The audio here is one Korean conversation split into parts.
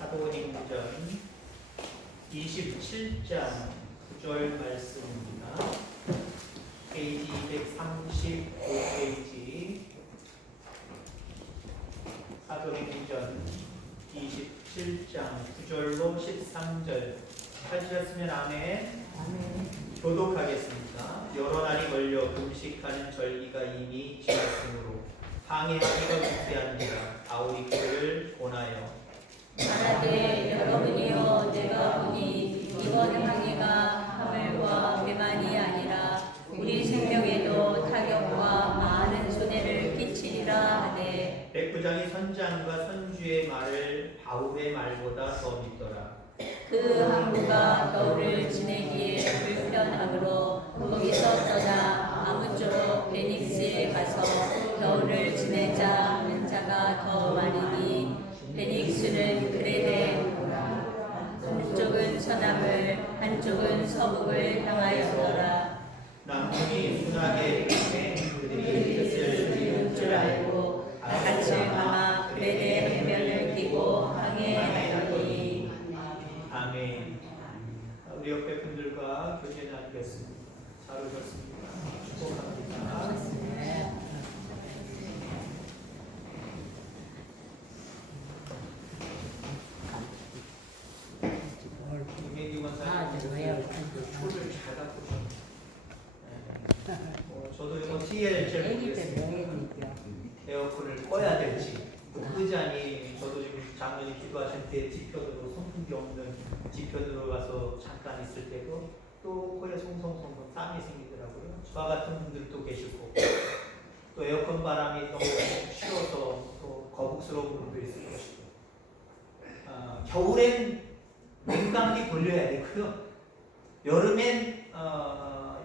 사도행전 27장 9절 말씀입니다. 페이지 235페이지 사도행전 27장 9절로 13절 찾으셨으면 아멘. 교독하겠습니다. 여러 날이 걸려 금식하는 절기가 이미 지났으므로 항해하기가 무쇠합니다. 바울이 그를 권하여 말하되 여러분이여 내가 보니 이번 항해가 하물과 배만이 아니라 우리 생명에도 타격과 많은 손해를 끼치리라 하되 백부장이 선장과 선주의 말을 바울의 말보다 더 믿더라. 그 항구가 겨울을 지내기에 불편하므로 거기서 떠나 아무쪼록 베닉스에 가서 겨울을 지내자 하는 자가 더 많으니 베닉스는 그레데 한쪽은 서남을 한쪽은 서북을 향하였더라. 남편이 순하게 이르되 그들이 뜻을 이룰 줄 알고 낯을 감아 그레데 해변을 끼고 항해하니. 아멘. 우리 옆에 분들과 교제 나누겠습니다. 잘 오셨습니다. 축복합니다. 김혜기 원사님 초를 잘 갖고 오셨네요. 저도 이거 TL 잘 모르겠습니다. 에어컨을 꺼야 될지 끄자니 저도 지금 작년에 기도하실 때 뒤편으로 선풍기 없는 뒤편으로 가서 잠깐 있을 때도 또 코에 송송송송 땀이 생기더라고요. 저와 같은 분들도 계시고 또 에어컨 바람이 너무 쉬워서 또 거북스러운 분도 있을 것이고 겨울엔 냉방기 돌려야 되고요. 여름엔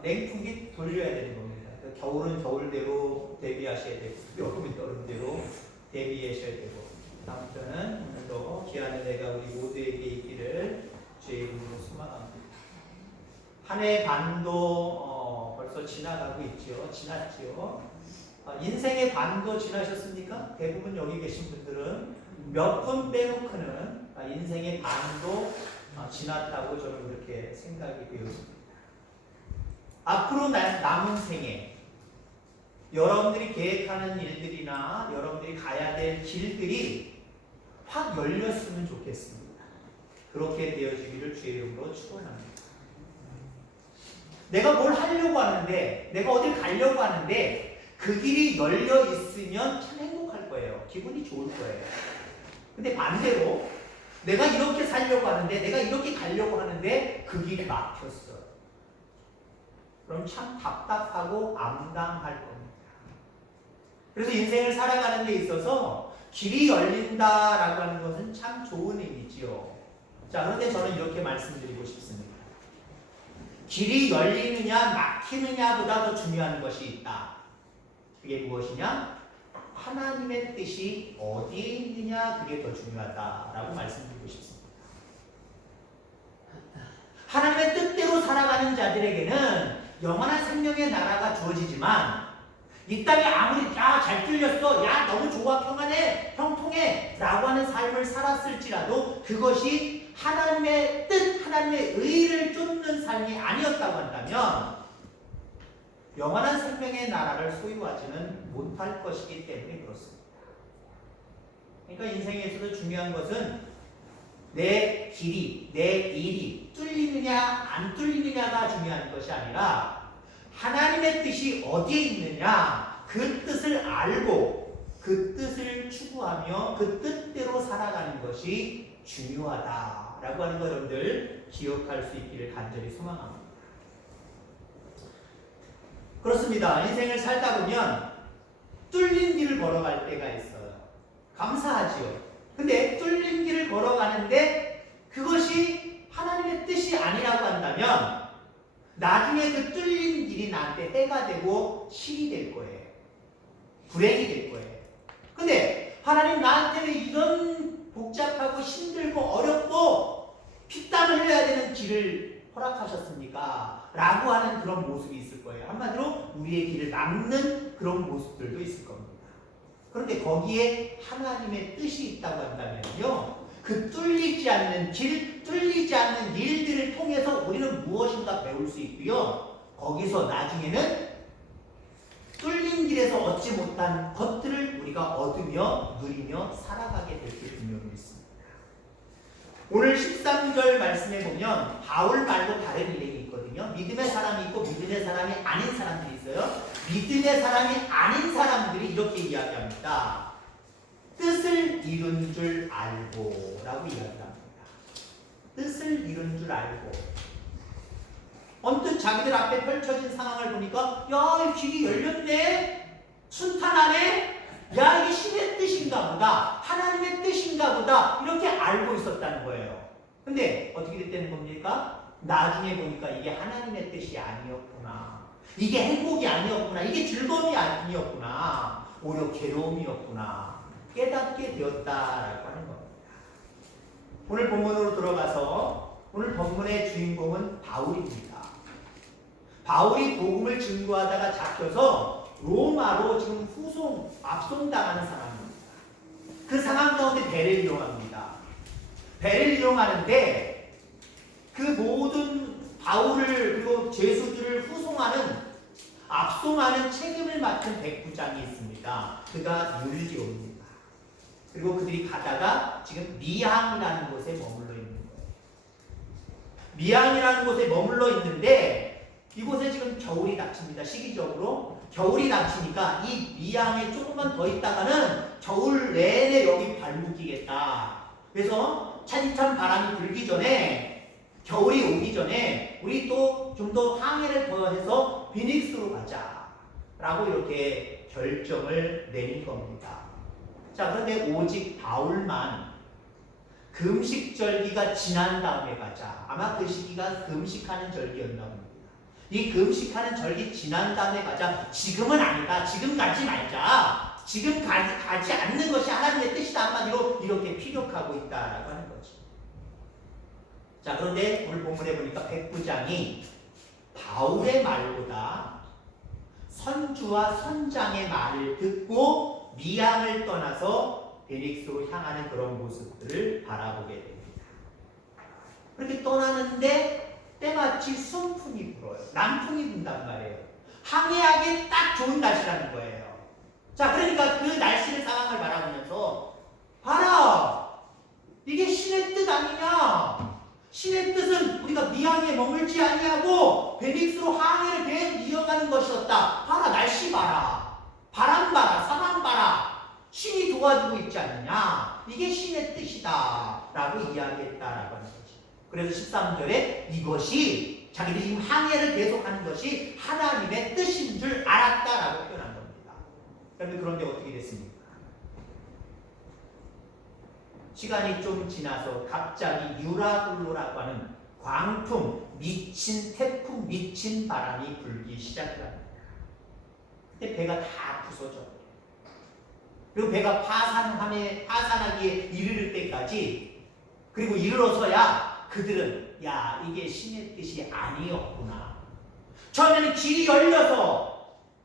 냉풍기 돌려야 되는 겁니다. 겨울은 겨울대로 대비하셔야 되고 여름은 여름대로 대비하셔야 되고 아무튼 오늘도 귀한 은혜가 우리 모두에게 있기를 주의 이름으로 소망합니다. 한 해 반도 벌써 지나가고 있죠. 지났죠. 인생의 반도 지나셨습니까? 대부분 여기 계신 분들은 몇 분 빼놓고는 인생의 반도 지났다고 저는 그렇게 생각이 되었습니다. 앞으로 남은 생에 여러분들이 계획하는 일들이나 여러분들이 가야 될 길들이 확 열렸으면 좋겠습니다. 그렇게 되어지기를 주의 이름으로 축원합니다. 내가 뭘 하려고 하는데, 내가 어딜 가려고 하는데 그 길이 열려 있으면 참 행복할 거예요. 기분이 좋을 거예요. 근데 반대로 내가 이렇게 살려고 하는데, 내가 이렇게 가려고 하는데 그 길이 막혔어. 그럼 참 답답하고 암담할 겁니다. 그래서 인생을 살아가는 데 있어서 길이 열린다라고 하는 것은 참 좋은 의미지요. 자, 그런데 저는 이렇게 말씀드리고 싶습니다. 길이 열리느냐 막히느냐보다 더 중요한 것이 있다. 그게 무엇이냐? 하나님의 뜻이 어디에 있느냐, 그게 더 중요하다라고 말씀드리고 싶습니다. 하나님의 뜻대로 살아가는 자들에게는 영원한 생명의 나라가 주어지지만 이 땅이 아무리 잘 뚫렸어, 야 너무 좋아, 평안해, 형통해 라고 하는 삶을 살았을지라도 그것이 하나님의 뜻, 하나님의 의를 쫓는 삶이 아니었다고 한다면 영원한 생명의 나라를 소유하지는 못할 것이기 때문에 그렇습니다. 그러니까 인생에서도 중요한 것은 내 길이, 내 일이 뚫리느냐 안 뚫리느냐가 중요한 것이 아니라 하나님의 뜻이 어디에 있느냐, 그 뜻을 알고 그 뜻을 추구하며 그 뜻대로 살아가는 것이 중요하다라고 하는 거 여러분들 기억할 수 있기를 간절히 소망합니다. 그렇습니다. 인생을 살다 보면 뚫린 길을 걸어갈 때가 있어요. 감사하지요. 근데 뚫린 길을 걸어가는데 그것이 하나님의 뜻이 아니라고 한다면 나중에 그 뚫린 길이 나한테 해가 되고 실이 될 거예요. 불행이 될 거예요. 근데 하나님 나한테 왜 이런 복잡하고 힘들고 어렵고 피땀을 흘려야 되는 길을 허락하셨습니까? 라고 하는 그런 모습이 있을 거예요. 한마디로 우리의 길을 막는 그런 모습들도 있을 겁니다. 그런데 거기에 하나님의 뜻이 있다고 한다면요, 그 뚫리지 않는 길, 뚫리지 않는 일들을 통해서 우리는 무엇인가 배울 수 있고요. 거기서 나중에는 뚫린 길에서 얻지 못한 것들을 우리가 얻으며 누리며 살아가게 될 줄 분명히 믿습니다. 오늘 13절 말씀에 보면 바울 말고 다른 일행이 있거든요. 믿음의 사람이 있고 믿음의 사람이 아닌 사람들이 있어요. 믿음의 사람이 아닌 사람들이 이렇게 이야기합니다. 뜻을 이룬 줄 알고 라고 이야기합니다. 뜻을 이룬 줄 알고. 언뜻 자기들 앞에 펼쳐진 상황을 보니까 야, 이 길이 열렸네? 순탄하네? 야, 이게 신의 뜻인가 보다. 하나님의 뜻인가 보다. 이렇게 알고 있었다는 거예요. 근데 어떻게 됐다는 겁니까? 나중에 보니까 이게 하나님의 뜻이 아니었구나. 이게 행복이 아니었구나. 이게 즐거움이 아니었구나. 오히려 괴로움이었구나. 깨닫게 되었다라고 하는 겁니다. 오늘 본문으로 들어가서 오늘 본문의 주인공은 바울입니다. 바울이 복음을 증거하다가 잡혀서 로마로 지금 압송당하는 사람입니다. 그 상황 가운데 배를 이용합니다. 배를 이용하는데 그 모든 바울을 그리고 제수들을 압송하는 책임을 맡은 백부장이 있습니다. 그가 율리오입니다. 그리고 그들이 가다가 지금 미항이라는 곳에 머물러 있는 거예요. 미항이라는 곳에 머물러 있는데 이곳에 지금 겨울이 닥칩니다. 시기적으로 겨울이 닥치니까 이 미항에 조금만 더 있다가는 겨울 내내 여기 발붙이겠다. 그래서 차디찬 바람이 불기 전에 겨울이 오기 전에 우리 또 좀 더 항해를 더해서 비닉스로 가자 라고 이렇게 결정을 내린 겁니다. 자, 그런데 오직 바울만 금식절기가 지난 다음에 가자. 아마 그 시기가 금식하는 절기였나 봅니다. 이 금식하는 절기 지난 다음에 가자. 지금은 아니다. 지금 가지 말자. 지금 가지 않는 것이 하나님의 뜻이다. 한마디로 이렇게 피력하고 있다라고 하는 거지. 자, 그런데 오늘 본문에 보니까 백부장이 바울의 말보다 선주와 선장의 말을 듣고 미항을 떠나서 베닉스로 향하는 그런 모습들을 바라보게 됩니다. 그렇게 떠나는데 때마치 순풍이 불어요. 남풍이 분단 말이에요. 항해하기에 딱 좋은 날씨라는 거예요. 자, 그러니까 그 날씨의 상황을 바라보면서 봐라! 이게 신의 뜻 아니냐? 신의 뜻은 우리가 미항에 머물지 아니하고 베닉스로 항해를 계속 이어가는 것이었다. 봐라, 날씨 봐라. 바람 봐라, 상황 봐라. 신이 도와주고 있지 않느냐? 이게 신의 뜻이다. 라고 이야기했다라고 하는 거지. 그래서 13절에 이것이 자기들이 지금 항해를 계속하는 것이 하나님의 뜻인 줄 알았다라고 표현한 겁니다. 그런데 어떻게 됐습니까? 시간이 좀 지나서 갑자기 유라굴로라고 하는 광풍, 태풍 미친 바람이 불기 시작합니다. 그때 배가 다 부서져요. 그리고 배가 파산하기에 이르를 때까지, 그리고 이르러서야 그들은 야, 이게 신의 뜻이 아니었구나. 처음에는 길이 열려서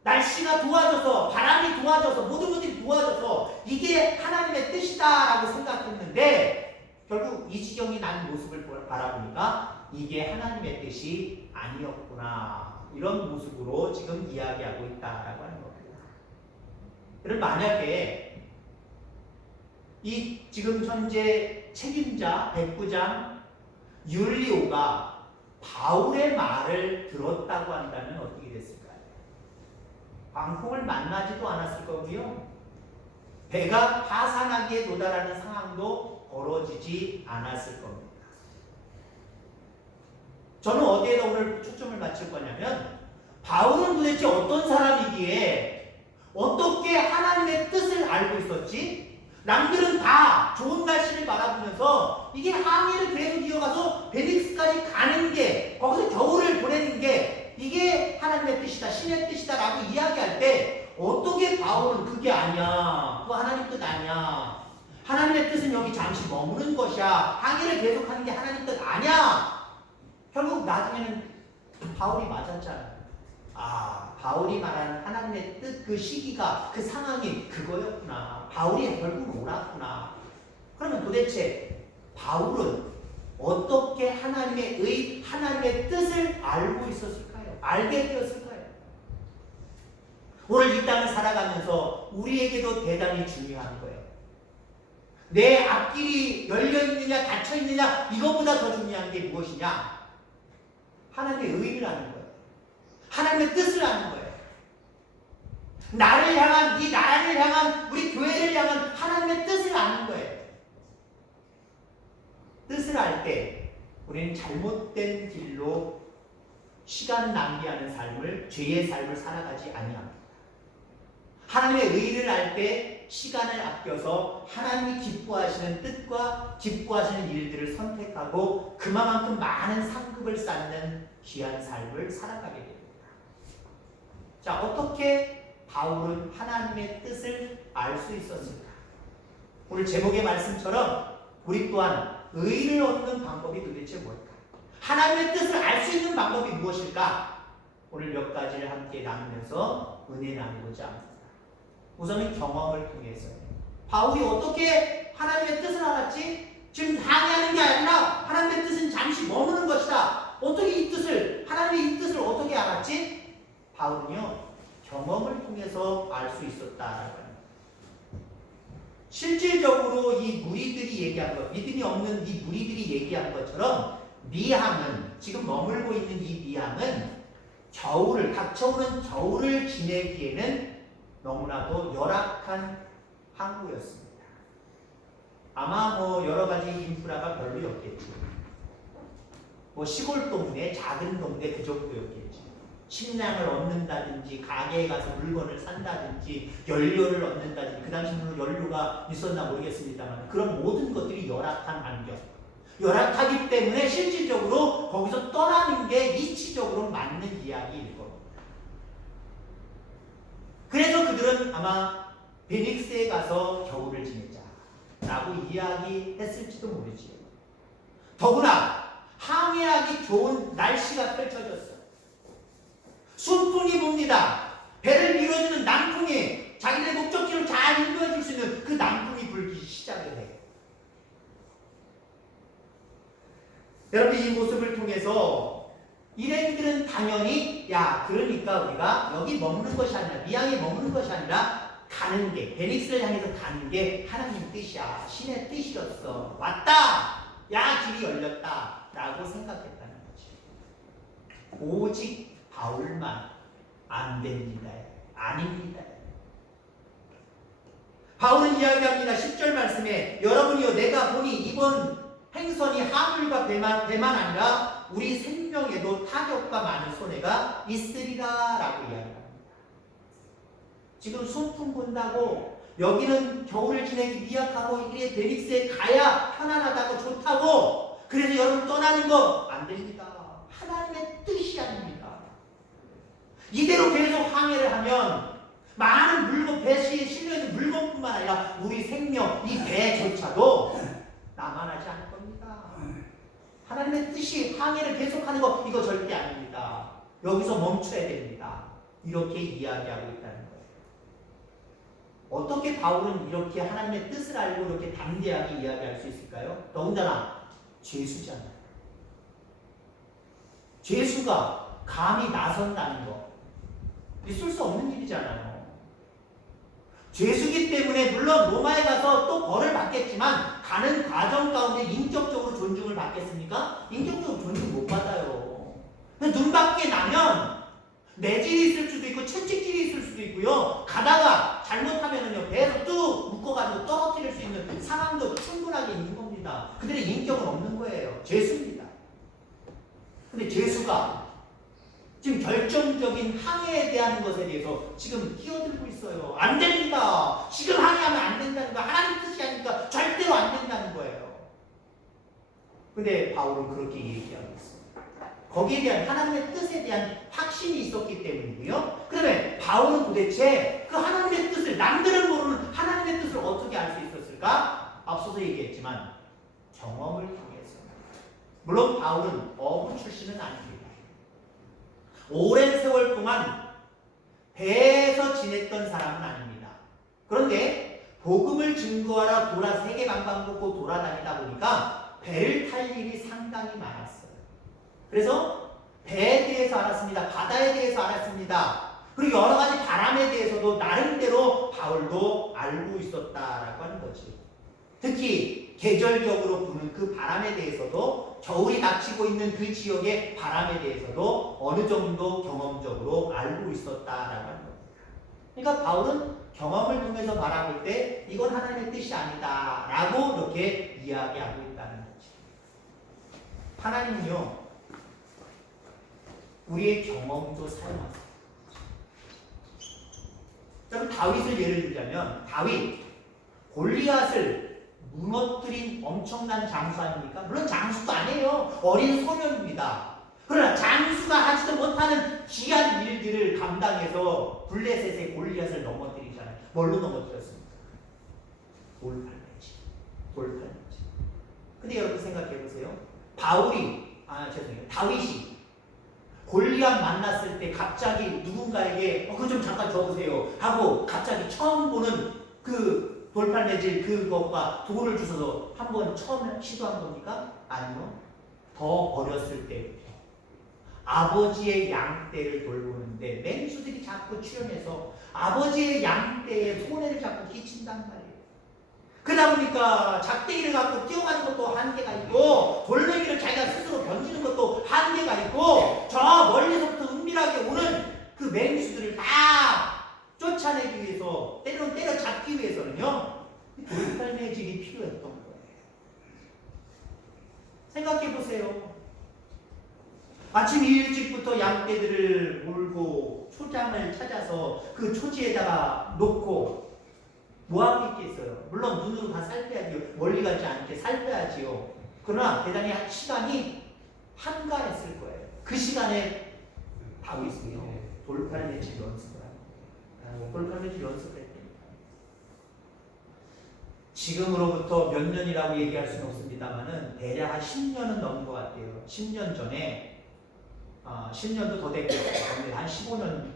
날씨가 도와줘서 바람이 도와줘서 모든 것들이 도와줘서 이게 하나님의 뜻이다라고 생각했는데 결국 이 지경이 난 모습을 바라보니까 이게 하나님의 뜻이 아니었구나. 이런 모습으로 지금 이야기하고 있다라고 하는 겁니다. 그럼 만약에 이 지금 현재 책임자 백부장 율리오가 바울의 말을 들었다고 한다면 어떻게 됐을까요? 광풍을 만나지도 않았을 거고요. 배가 파산하기에 도달하는 상황도 벌어지지 않았을 겁니다. 저는 어디에다 오늘 초점을 맞출 거냐면 바울은 도대체 어떤 사람이기에 어떻게 하나님의 뜻을 알고 있었지? 남들은 다 좋은 날씨를 바라보면서 이게 항해를 계속 이어가서 베닉스까지 가는 게, 거기서 겨울을 보내는 게 이게 하나님의 뜻이다, 신의 뜻이다 라고 이야기할 때 어떻게 바울은 그게 아니야, 그거 하나님 뜻 아니야, 하나님의 뜻은 여기 잠시 머무는 것이야, 항해를 계속하는 게 하나님 뜻 아니야. 결국 나중에는 바울이 맞았잖아요. 아, 바울이 말하는 하나님의 뜻, 그 시기가, 그 상황이 그거였구나. 바울이 결국 옳았구나. 그러면 도대체 바울은 어떻게 하나님의 뜻을 알고 있었을까요? 알게 되었을까요? 오늘 이 땅을 살아가면서 우리에게도 대단히 중요한 거예요. 내 앞길이 열려있느냐 닫혀있느냐 이것보다 더 중요한 게 무엇이냐? 하나님의 의를 아는 거예요. 하나님의 뜻을 아는 거예요. 나를 향한, 이 나라를 향한, 우리 교회를 향한 하나님의 뜻을 아는 거예요. 뜻을 알 때 우리는 잘못된 길로 시간 낭비하는 삶을, 죄의 삶을 살아가지 아니합니다. 하나님의 의를 알 때 시간을 아껴서 하나님이 기뻐하시는 뜻과 기뻐하시는 일들을 선택하고 그만큼 많은 상급을 쌓는 귀한 삶을 살아가게 됩니다. 자, 어떻게 바울은 하나님의 뜻을 알 수 있었을까? 오늘 제목의 말씀처럼 우리 또한 의를 얻는 방법이 도대체 뭘까? 하나님의 뜻을 알 수 있는 방법이 무엇일까? 오늘 몇 가지를 함께 나누면서 은혜 나누고자 합니다. 우선은 경험을 통해서요. 바울이 어떻게 하나님의 뜻을 알았지? 지금 항해하는 게 아니라 하나님의 뜻은 잠시 머무는 것이다. 어떻게 이 뜻을, 하나님의 이 뜻을 어떻게 알았지? 바울은요, 경험을 통해서 알 수 있었다라고 합니다. 실질적으로 이 무리들이 얘기한 것, 믿음이 없는 이 무리들이 얘기한 것처럼 미항은, 지금 머물고 있는 이 미항은 닥쳐오는 겨울을 지내기에는 너무나도 열악한 항구였습니다. 아마 여러 가지 인프라가 별로였겠죠. 시골 동네, 작은 동네 그 정도였겠죠. 식량을 얻는다든지, 가게에 가서 물건을 산다든지, 연료를 얻는다든지, 그 당시 물론 연료가 있었나 모르겠습니다만, 그런 모든 것들이 열악한 환경. 열악하기 때문에 실질적으로 거기서 떠나는 게 이치적으로 맞는 이야기일 겁니다. 그래서 그들은 아마 베닉스에 가서 겨울을 지내자라고 이야기했을지도 모르지요. 더구나 항해하기 좋은 날씨가 펼쳐졌어요. 순풍이 붑니다. 배를 밀어주는 남풍이, 자기들의 목적지로 잘 인도해 줄 수 있는 그 남풍이 불기 시작을 해요. 여러분, 이 모습을 통해서 일행들은 당연히 그러니까 우리가 여기 머무는 것이 아니라, 미항에 머무는 것이 아니라 가는 게, 베닉스를 향해서 가는 게 하나님 뜻이야, 신의 뜻이었어, 왔다, 길이 열렸다 라고 생각했다는 거지. 오직 바울만 안 됩니다. 아닙니다. 바울은 이야기합니다. 10절 말씀에 여러분이요, 내가 보니 이번 행선이 하물과 배만 아니라 우리 생명에도 타격과 많은 손해가 있으리라 라고 이야기합니다. 지금 순풍 분다고 여기는 겨울을 지내기 미약하고 이게 베닉스에 가야 편안하다고 좋다고 그래서 여러분 떠나는 거 안 됩니다. 하나님의 뜻이 아닙니다. 이대로 계속 항해를 하면 많은 물건, 배에 실려있는 물건뿐만 아니라 우리 생명, 이 배조차도 남아나지 않을 겁니다. 하나님의 뜻이 항해를 계속하는 거, 이거 절대 아닙니다. 여기서 멈춰야 됩니다. 이렇게 이야기하고 있다는 거예요. 어떻게 바울은 이렇게 하나님의 뜻을 알고 이렇게 담대하게 이야기할 수 있을까요? 더군다나 죄수잖아요. 죄수가 감히 나선다는 거 있을 수 없는 일이잖아요. 죄수기 때문에 물론 로마에 가서 또 벌을 받겠지만 가는 과정 가운데 인격적으로 존중을 받겠습니까? 인격적으로 존중 못 받아요. 눈 밖에 나면 내질이 있을 수도 있고 채찍질이 있을 수도 있고요. 가다가 잘못하면은요, 배에서 뚝 묶어가지고 떨어뜨릴 수 있는 상황도 충분하게 있는 겁니다. 그들의 인격은 없는 거예요. 죄수입니다. 근데 죄수가 지금 결정적인 항해에 대한 것에 대해서 지금 끼어들고 있어요. 안 됩니다. 지금 항해하면 안 된다는 거, 하나님 뜻이 아니니까 절대로 안 된다는 거예요. 근데 바울은 그렇게 얘기하고 있어요. 거기에 대한 하나님의 뜻에 대한 확신이 있었기 때문이고요. 그다음에 바울은 도대체 그 하나님의 뜻을, 남들은 모르는 하나님의 뜻을 어떻게 알 수 있었을까? 앞서서 얘기했지만 경험을 통해서. 물론 바울은 어부 출신은 아닙니다. 오랜 세월 동안 배에서 지냈던 사람은 아닙니다. 그런데 복음을 증거하러 세계 방방곡곡 돌아다니다 보니까 배를 탈 일이 상당히 많았어요. 그래서 배에 대해서 알았습니다. 바다에 대해서 알았습니다. 그리고 여러 가지 바람에 대해서도 나름대로 바울도 알고 있었다라고 하는 거지. 특히 계절적으로 부는 그 바람에 대해서도, 겨울이 닥치고 있는 그 지역의 바람에 대해서도 어느 정도 경험적으로 알고 있었다라고 하는 겁니다. 그러니까 바울은 경험을 통해서 바라볼 때 이건 하나님의 뜻이 아니다 라고 이렇게 이야기하고 있다는 거지. 하나님은요, 우리의 경험도 사용하세요. 그럼 다윗을 예를 들자면, 다윗 골리앗을 무너뜨린 엄청난 장수 아닙니까? 물론 장수도 아니에요. 어린 소년입니다. 그러나 장수가 하지도 못하는 귀한 일들을 감당해서 블레셋의 골리앗을 넘어뜨리잖아요. 뭘로 넘어뜨렸습니까? 돌팔매질. 근데 여러분 생각해 보세요. 다윗이 골리앗 만났을 때 갑자기 누군가에게 그거 좀 잠깐 줘보세요 하고 갑자기 처음 보는 그 돌팔매질 그것과 돈을 주셔서 한번 처음 시도한 겁니까? 아니요. 더 어렸을 때부터 아버지의 양떼를 돌보는데 맹수들이 자꾸 출연해서 아버지의 양떼에 손해를 자꾸 끼친단 말이에요. 그러다 보니까 작대기를 갖고 뛰어가는 것도 한계가 있고 돌멩이를 자기가 스스로 던지는 것도 한계가 있고 저 멀리서부터 은밀하게 오는 그 맹수들을 다 쫓아내기 위해서 때려잡기 위해서는요 돌팔매질이 필요했던 거예요. 생각해 보세요. 아침 일찍부터 양떼들을 몰고 초장을 찾아서 그 초지에다가 놓고 뭐하고 있겠어요? 물론 눈으로 다 살펴야지요. 멀리 가지 않게 살펴야지요. 그러나 대단히 시간이 한가했을 거예요. 그 시간에 다윗은요 돌팔매질 연습을 하고 돌팔매질 연습을 했답니다. 지금으로부터 몇 년이라고 얘기할 수는 없습니다만은 대략 한 10년은 넘은 것 같아요. 10년 전에 10년도 더 됐겠죠. 한 15년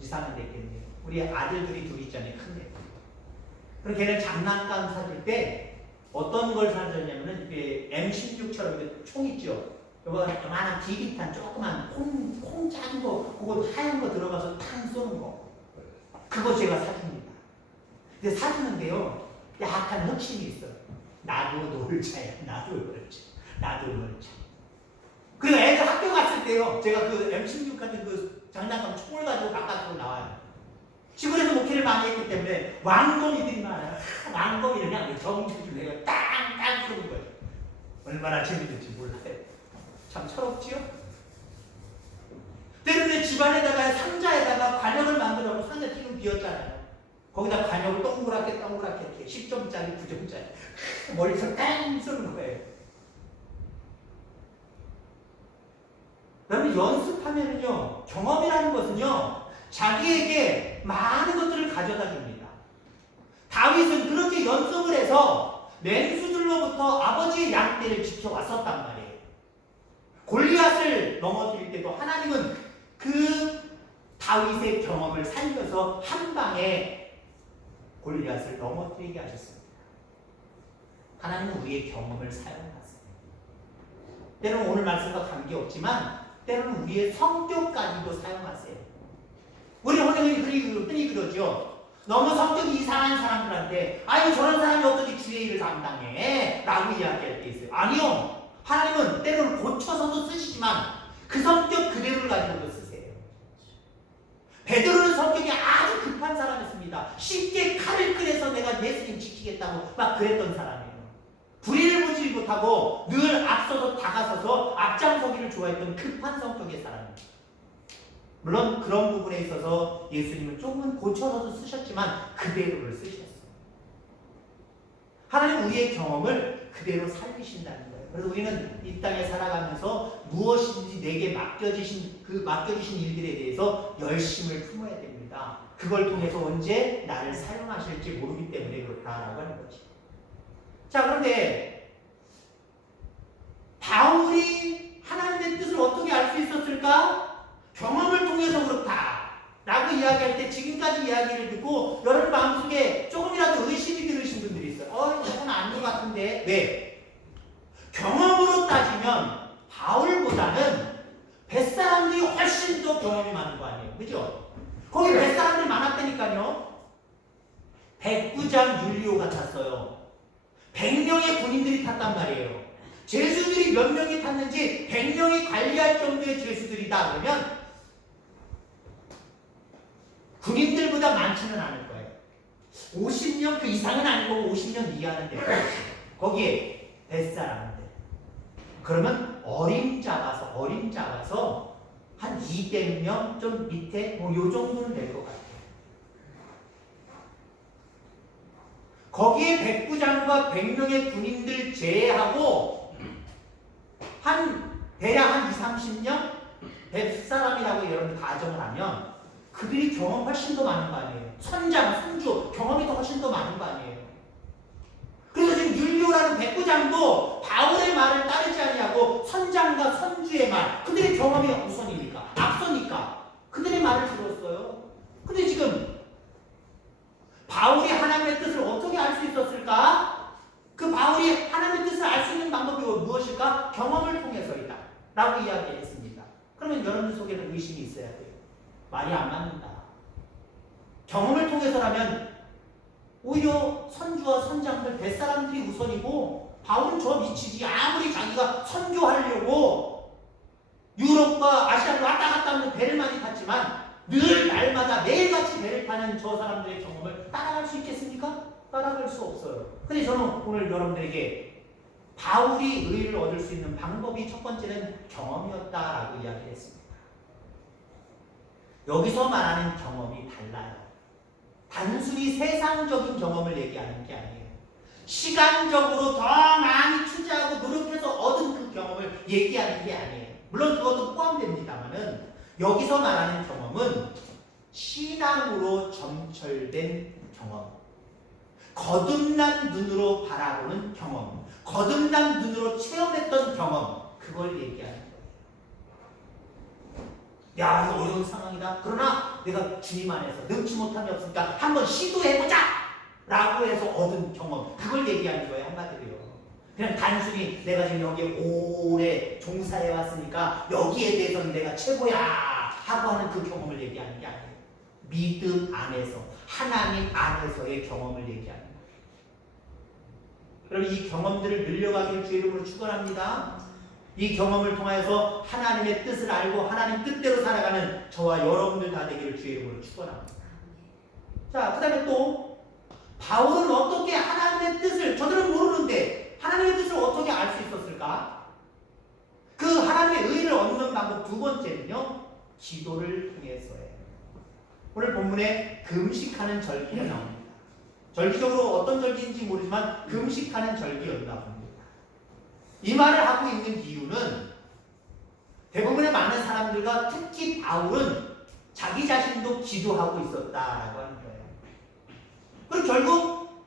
이상은 됐겠네요. 우리 아들들이 둘이 있잖아요. 큰애. 그럼 걔는 장난감 사줄 때 어떤 걸 사줬냐면은 M16처럼 총 있죠. 요거 요만한 비비탄 조그만 콩 작은 거 그거 하얀 거 들어가서 탕 쏘는 거. 그거 제가 사줍니다. 근데 사주는데요 약간 흑심이 있어요. 나도 놀자야. 나도 놀자. 그리고 애들 학교 갔을 때요 제가 그 M16 같은 그 장난감 총을 가지고 바깥으로 나와요. 시골에서 목회를 많이 했기 때문에 왕거미들이 많아요. 왕거미를 그냥 정지를 해요. 땅땅 쏘는 거예요. 얼마나 재밌는지 몰라요. 참 철없지요? 때문에 집안에다가 상자에다가 관역을 만들어서 상자 지금 비었잖아요. 거기다 관역을 동그랗게 이렇게 10점짜리 9점짜리 머리에서 땅 쏘는 거예요. 그러면 연습하면은요 경험이라는 것은요 자기에게 많은 것들을 가져다 줍니다. 다윗은 그렇게 연습을 해서 맹수들로부터 아버지의 양떼를 지켜왔었단 말이에요. 골리앗을 넘어뜨릴 때도 하나님은 그 다윗의 경험을 살려서 한 방에 골리앗을 넘어뜨리게 하셨습니다. 하나님은 우리의 경험을 사용하세요. 때로는 오늘 말씀과 관계없지만 때로는 우리의 성격까지도 사용하세요. 우리 흔히 그러죠. 너무 성격이 이상한 사람들한테 아유 저런 사람이 어떻게 주의 일을 감당해? 라고 이야기할 때 있어요. 아니요. 하나님은 때로는 고쳐서도 쓰시지만 그 성격 그대로를 가지고도 쓰세요. 베드로는 성격이 아주 급한 사람이었습니다. 쉽게 칼을 꺼내서 내가 예수님 지키겠다고 막 그랬던 사람이에요. 불의를 보지 못하고 늘 앞서서 다가서서 앞장서기를 좋아했던 급한 성격의 사람입니다. 물론 그런 부분에 있어서 예수님은 조금은 고쳐서도 쓰셨지만 그대로를 쓰셨어요. 하나님 우리의 경험을 그대로 살리신다는 거예요. 그래서 우리는 이 땅에 살아가면서 무엇인지 내게 맡겨주신 일들에 대해서 열심을 품어야 됩니다. 그걸 통해서 언제 나를 사용하실지 모르기 때문에 그렇다라고 하는 거지. 자, 그런데 바울이 하나님의 뜻을 어떻게 알 수 있었을까? 경험을 통해서 그렇다 라고 이야기할 때 지금까지 이야기를 듣고 여러분 마음속에 조금이라도 의심이 들으신 분들이 있어요. 이건 아닌 것 같은데. 왜? 따지면 바울보다는 뱃사람들이 훨씬 더 경험이 많은 거 아니에요. 그죠? 거기 뱃사람들이 많았다니까요. 백부장 율리오가 탔어요. 100명의 군인들이 탔단 말이에요. 죄수들이 몇 명이 탔는지 100명이 관리할 정도의 죄수들이다 그러면 군인들보다 많지는 않을 거예요. 50명 그 이상은 아니고 50명 이하는 돼요. 거기에 뱃사람들. 그러면 어림잡아서 한 200명 좀 밑에 뭐 요 정도는 될 것 같아요. 거기에 백부장과 100명의 군인들 제외하고 대략 한 2, 30명 뱃사람이라고 여러분 가정을 하면 그들이 경험 훨씬 더 많은 거 아니에요. 선장, 선주 경험이 더 훨씬 더 많은 거 아니에요. 그래서 지금 율리오라는 백부장도 바울의 말을 따르지 아니하고 선장과 선주의 말, 그들의 경험이 우선이니까, 앞서니까 그들의 말을 들었어요. 근데 지금 바울이 하나님의 뜻을 어떻게 알 수 있었을까? 그 바울이 하나님의 뜻을 알 수 있는 방법이 무엇일까? 경험을 통해서이다 라고 이야기했습니다. 그러면 여러분들 속에는 의심이 있어야 돼요. 말이 안 맞는다. 경험을 통해서라면 오히려 선주와 선장들 뱃사람들이 우선이고 바울은 저 미치지. 아무리 자기가 선교하려고 유럽과 아시아로 왔다 갔다 하는 배를 많이 탔지만 늘 날마다 매일같이 배를 타는 저 사람들의 경험을 따라갈 수 있겠습니까? 따라갈 수 없어요. 근데 저는 오늘 여러분들에게 바울이 의의를 얻을 수 있는 방법이 첫 번째는 경험이었다라고 이야기했습니다. 여기서 말하는 경험이 달라요. 단순히 세상적인 경험을 얘기하는 게 아니에요. 시간적으로 더 많이 투자하고 노력해서 얻은 그 경험을 얘기하는 게 아니에요. 물론 그것도 포함됩니다만은 여기서 말하는 경험은 신앙으로 점철된 경험, 거듭난 눈으로 바라보는 경험, 거듭난 눈으로 체험했던 경험, 그걸 얘기하는 거예요. 야, 이거 어려운 상황이다. 그러나 내가 주님 안에서 능치 못함이 없으니까 한번 시도해보자! 라고 해서 얻은 경험, 그걸 얘기하는 거예요, 한마디로요. 그냥 단순히 내가 지금 여기에 오래 종사해 왔으니까 여기에 대해서는 내가 최고야! 하고 하는 그 경험을 얘기하는 게 아니에요. 믿음 안에서, 하나님 안에서의 경험을 얘기하는 거예요. 그럼 이 경험들을 늘려가기를 주의 이름으로 축원합니다. 이 경험을 통해서 하나님의 뜻을 알고 하나님 뜻대로 살아가는 저와 여러분들 다 되기를 주의 이름으로 축원합니다. 자, 그 다음에 또 바울은 어떻게 하나님의 뜻을, 저들은 모르는데 하나님의 뜻을 어떻게 알 수 있었을까? 그 하나님의 의를 얻는 방법 두 번째는요, 기도를 통해서예요. 오늘 본문에 금식하는 절기가 나옵니다. 절기적으로 어떤 절기인지 모르지만 금식하는 절기였나 봅니다. 이 말을 하고 있는 이유는 대부분의 많은 사람들과 특히 바울은 자기 자신도 기도하고 있었다라고 하는 거예요. 그리고 결국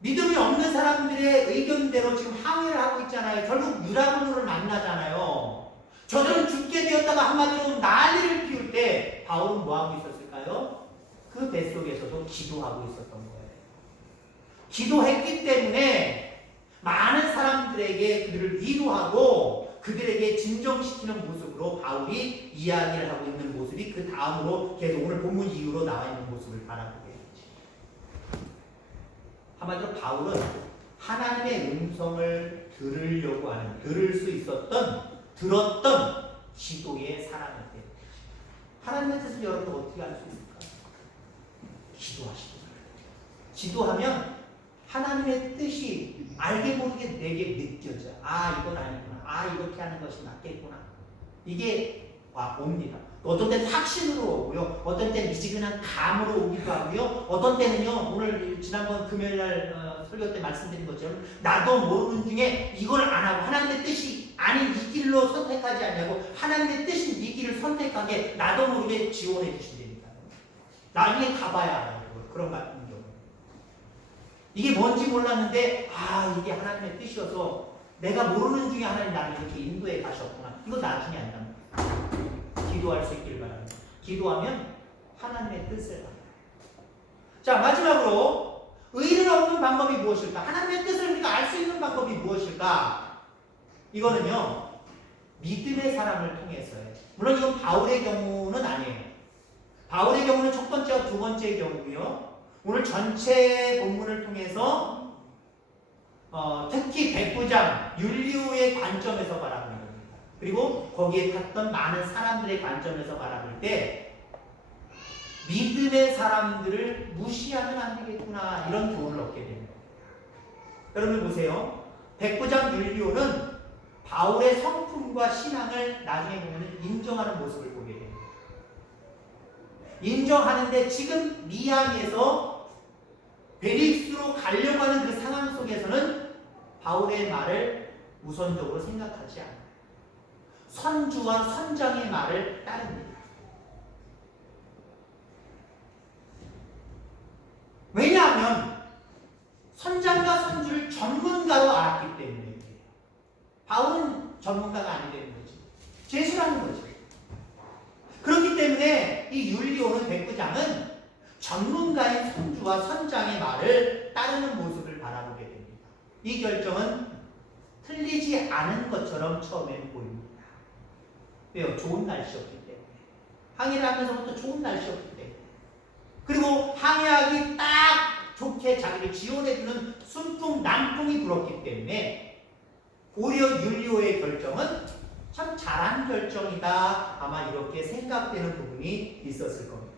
믿음이 없는 사람들의 의견대로 지금 항해를 하고 있잖아요. 결국 유라굴로를 만나잖아요. 저들은 죽게 되었다가 한마디로 난리를 피울 때 바울은 뭐하고 있었을까요? 그 뱃속에서도 기도하고 있었던 거예요. 기도했기 때문에 많은 사람들에게 그들을 위로하고 그들에게 진정시키는 모습으로 바울이 이야기를 하고 있는 모습이 그 다음으로 계속 오늘 본문 이후로 나와 있는 모습을 바라보게 되죠. 한마디로 바울은 하나님의 음성을 들으려고 하는, 들을 수 있었던, 들었던 기도의 사람인데 하나님의 뜻을 여러분 어떻게 알 수 있을까요? 기도하시기 바랍니다. 기도하면 하나님의 뜻이 알게 모르게 내게 느껴져. 아, 이건 아니구나. 아, 이렇게 하는 것이 낫겠구나. 이게 옵니다. 어떤 때는 확신으로 오고요. 어떤 때는 미지근한 감으로 오기도 하고요. 어떤 때는요, 오늘 지난번 금요일날 설교 때 말씀드린 것처럼 나도 모르는 중에 이걸 안 하고 하나님의 뜻이 아닌 이 길로 선택하지 않냐고 하나님의 뜻인 이 길을 선택하게 나도 모르게 지원해 주신다니까요. 나중에 가봐야 알아요. 그런 같은 경우. 이게 뭔지 몰랐는데 이게 하나님의 뜻이어서 내가 모르는 중에 하나님 나를 이렇게 인도해 가셨구나. 이거 나중에 안답니다. 기도할 수 있기를 바랍니다. 기도하면 하나님의 뜻을 알아요. 자, 마지막으로 의를 얻는 방법이 무엇일까? 하나님의 뜻을 우리가 알 수 있는 방법이 무엇일까? 이거는요, 믿음의 사람을 통해서예요. 물론 이건 바울의 경우는 아니에요. 바울의 경우는 첫 번째와 두 번째의 경우고요. 오늘 전체 본문을 통해서 특히 백부장 율리오의 관점에서 바라보는 겁니다. 그리고 거기에 탔던 많은 사람들의 관점에서 바라볼 때 믿음의 사람들을 무시하면 안 되겠구나, 이런 교훈을 얻게 됩니다. 여러분 보세요. 백부장 율리오는 바울의 성품과 신앙을 나중에 보면 인정하는 모습을 보게 됩니다. 인정하는데 지금 미항에서 베릭스로 가려고 하는 그 상황 속에서는 바울의 말을 우선적으로 생각하지 않아요. 선주와 선장의 말을 따릅니다. 왜냐하면 선장과 선주를 전문가로 알았기 때문에 바울은 전문가가 아니 되는 거지. 제수라는 거지. 그렇기 때문에 이 율리오는 백부장은 전문가인 선주와 선장의 말을 따르는 모습을 바라보게 됩니다. 이 결정은 틀리지 않은 것처럼 처음에는 보입니다. 왜요? 좋은 날씨였기 때문에. 항해를 하면서부터 좋은 날씨였기 때문에. 그리고 항해하기 딱 좋게 자기를 지원해주는 순풍, 남풍이 불었기 때문에 오히려 율리오의 결정은 참 잘한 결정이다, 아마 이렇게 생각되는 부분이 있었을 겁니다.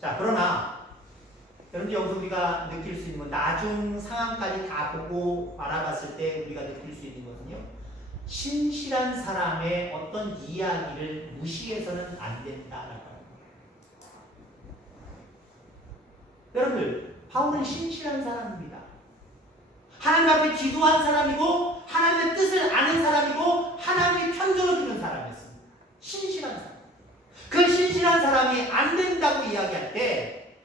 자, 그러나 여러분들 여기서 우리가 느낄 수 있는 건, 나중 상황까지 다 보고 알아봤을 때 우리가 느낄 수 있는 것은요, 신실한 사람의 어떤 이야기를 무시해서는 안 된다라고 합니다. 여러분들, 바울은 신실한 사람입니다. 하나님 앞에 기도한 사람이고 하나님의 뜻을 아는 사람이고 하나님의 편정을 주는 사람이었습니다. 신실한 사람. 그 신실한 사람이 안 된다고 이야기할 때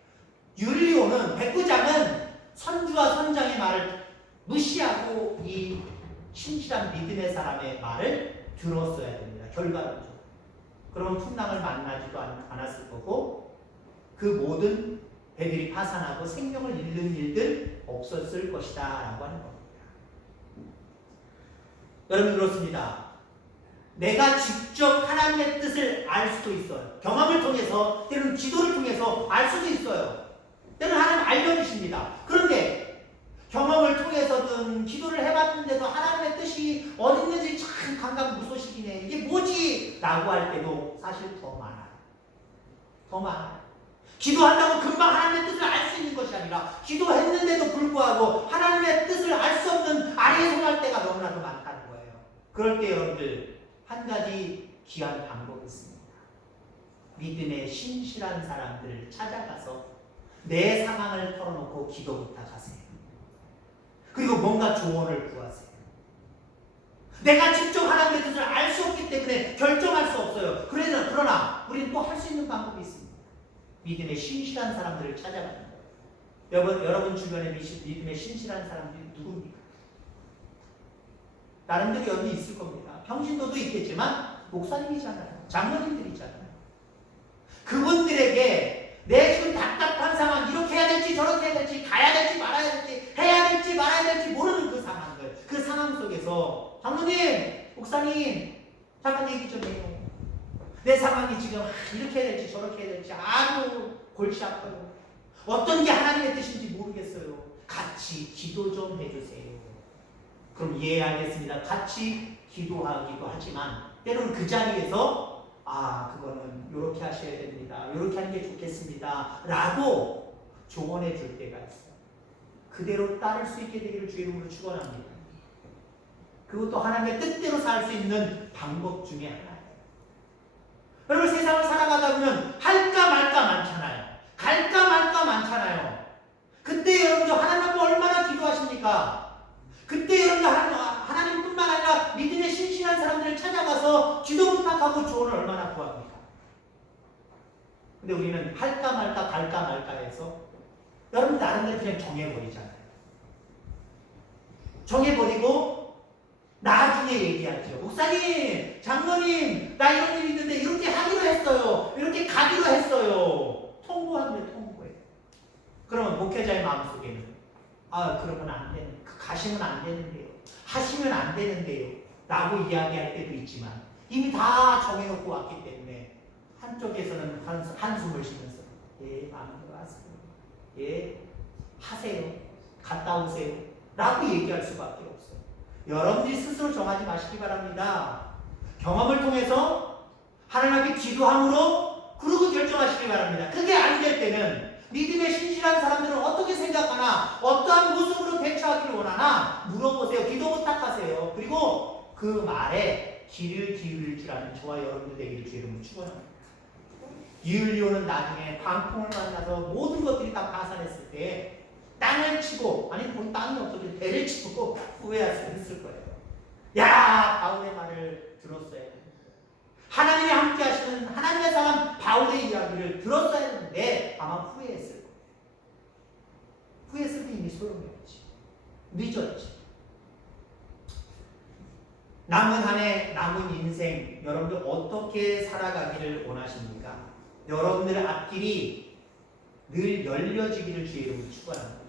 율리오는, 백부장은 선주와 선장의 말을 무시하고 이 신실한 믿음의 사람의 말을 들었어야 됩니다. 결과론적으로. 그러면 풍랑을 만나지도 않았을 거고 그 모든 배들이 파산하고 생명을 잃는 일들 없었을 것이다 라고 하는 겁니다. 여러분 그렇습니다. 내가 직접 하나님의 뜻을 알 수도 있어요. 경험을 통해서, 때로는 기도를 통해서 알 수도 있어요. 때로는 하나님 알려주십니다. 그런데 경험을 통해서든 기도를 해봤는데도 하나님의 뜻이 어디 있는지 참 감각무소식이네, 이게 뭐지? 라고 할 때도 사실 더 많아요. 더 많아요. 기도한다고 금방 하나님의 뜻을 알 수 있는 것이 아니라 기도했는데도 불구하고 하나님의 뜻을 알 수 없는 아리송할 때가 너무나도 많다는 거예요. 그럴 때 여러분들 한 가지 귀한 방법이 있습니다. 믿음의 신실한 사람들을 찾아가서 내 상황을 털어놓고 기도 부탁하세요. 그리고 뭔가 조언을 구하세요. 내가 직접 하나님의 뜻을 알 수 없기 때문에 결정할 수 없어요. 그러나 우리는 또 할 수 있는 방법이 있습니다. 믿음의 신실한 사람들을 찾아가는 거예요. 여러분 주변에 믿음의 신실한 사람들이 누굽니까? 나름대로 여기 있을 겁니다. 평신도도 있겠지만 목사님이잖아요. 장로님들이잖아요. 그분들에게 내 지금 답답한 상황, 이렇게 해야 될지 저렇게 해야 될지, 가야 될지 말아야 될지, 해야 될지 말아야 될지 모르는 그 상황들, 그 상황 속에서 장로님, 목사님 잠깐 얘기 좀 해요. 내 상황이 지금 이렇게 해야 될지 저렇게 해야 될지 아주 골치 아파요. 어떤 게 하나님의 뜻인지 모르겠어요. 같이 기도 좀 해주세요. 그럼 예, 알겠습니다. 같이 기도하기도 하지만 때로는 그 자리에서 그거는 이렇게 하셔야 됩니다. 이렇게 하는 게 좋겠습니다. 라고 조언해 줄 때가 있어요. 그대로 따를 수 있게 되기를 주의 이름으로 축원합니다. 그것도 하나님의 뜻대로 살 수 있는 방법 중에 하나예요. 여러분 세상을 살아가다 보면 할까 말까 많잖아요. 갈까 말까 많잖아요. 그때 여러분들 하나님 앞에 얼마나 기도하십니까? 그때 여러분들 하나님뿐만 아니라 믿음의 신실한 사람들을 찾아가서 기도 부탁하고 조언을 얼마나 구합니까? 근데 우리는 할까 말까 갈까 말까 해서 여러분 나름대로 그냥 정해버리잖아요. 정해버리고 나중에 얘기하죠. 목사님, 장로님, 나 이런 일이 있는데 이렇게 하기로 했어요. 이렇게 가기로 했어요. 통보하면 통보해. 그러면 목회자의 마음속에는 그러면 안 되는, 가시면 안 되는데요. 하시면 안 되는데요. 라고 이야기할 때도 있지만 이미 다 정해놓고 왔기 때문에 한쪽에서는 한숨을 쉬면서 예, 마음대로 하세요. 예, 하세요. 갔다 오세요. 라고 얘기할 수밖에 없어요. 여러분들이 스스로 정하지 마시기 바랍니다. 경험을 통해서 하나님 앞에 기도함으로 그러고 결정하시기 바랍니다. 그게 안 될 때는 믿음에 신실한 사람들은 어떻게 생각하나 어떠한 모습으로 대처하기를 원하나 물어보세요. 기도 부탁하세요. 그리고 그 말에 귀를 기울일 줄 아는 저와 여러분들 되기를 주의 이름으로 축원합니다. 유일리오는 나중에 방풍을 만나서 모든 것들이 다 파산했을 때 땅을 치고 아니 본 땅이 없어도 배를 치고 후회했을 거예요. 야, 바울의 말을 들었어야 했는데 하나님이 함께 하시는 하나님의 사람 바울의 이야기를 들었어야 했는데 아마 후회했을 거예요. 후회했을 때 이미 소용이었지. 늦었지. 남은 한 해, 남은 인생 여러분들 어떻게 살아가기를 원하십니까? 여러분들의 앞길이 늘 열려지기를 주의 이름으로 축원합니다.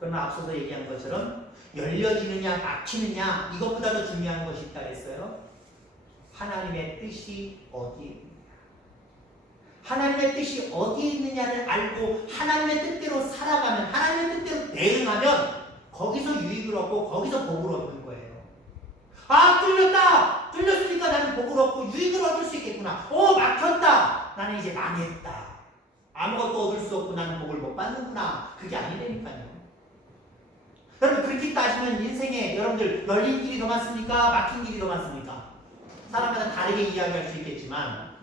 그러나 앞서서 얘기한 것처럼 열려지느냐 막히느냐 이것보다 더 중요한 것이 있다 했어요. 하나님의 뜻이 어디에 있느냐. 하나님의 뜻이 어디에 있느냐를 알고 하나님의 뜻대로 살아가면 하나님의 뜻대로 대응하면 거기서 유익을 얻고 거기서 복을 얻는 거예요. 아, 뚫렸다! 뚫렸으니까 나는 복을 얻고 유익을 얻을 수 있겠구나. 막혔다! 나는 이제 망했다. 아무것도 얻을 수 없고 나는 복을 못 받는구나. 그게 아니라니까요. 여러분 그렇게 따지면 인생에 여러분들 열린 길이 더 많습니까? 막힌 길이 더 많습니까? 사람마다 다르게 이야기할 수 있겠지만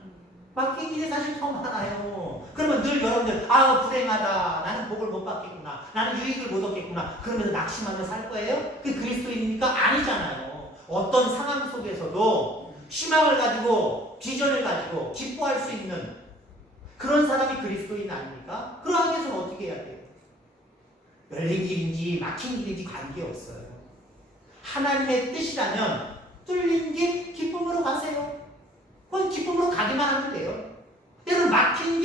막힌 길이 사실 더 많아요. 그러면 늘 여러분들 불행하다. 나는 복을 못 받겠구나. 나는 유익을 못 얻겠구나. 그러면서 낙심하며 살 거예요? 그게 그리스도인입니까? 아니잖아요. 어떤 상황 속에서도 희망을 가지고 비전을 가지고 기뻐할 수 있는 그런 사람이 그리스도인 아닙니까? 그러하기 위해서는 어떻게 해야 돼요? 열린 길인지 막힌 길인지 관계없어요. 하나님의 뜻이라면 뚫린 길 기쁨으로 가세요. 그건 기쁨으로 가기만 하면 돼요. 때로는 막힌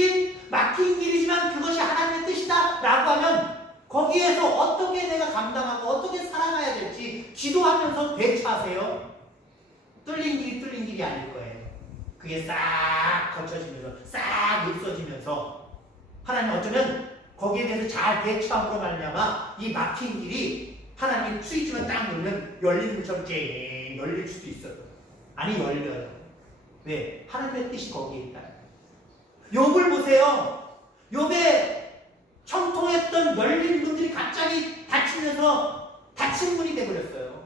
길이지만 그것이 하나님의 뜻이다 라고 하면 거기에서 어떻게 내가 감당하고 어떻게 살아가야 될지 기도하면서 대처하세요. 뚫린 길이 아닐 거예요. 그게 싹 거쳐지면서 싹 없어지면서 하나님 어쩌면 거기에 대해서 잘 대처함으로 말미암아 이 막힌 길이 하나님이 스위치만 딱 누르면 열린 물처럼 쨍 열릴 수도 있어요. 아니 열려요. 왜? 하나님의 뜻이 거기에 있다. 욥을 보세요. 욥의 형통했던 열린 문들이 갑자기 닫히면서 닫힌 문이 되어버렸어요.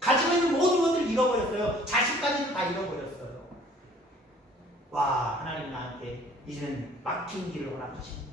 가지고 있는 모든 것들을 잃어버렸어요. 자식까지도 다 잃어버렸어요. 와, 하나님 나한테 이제는 막힌 길을 허락하십니다.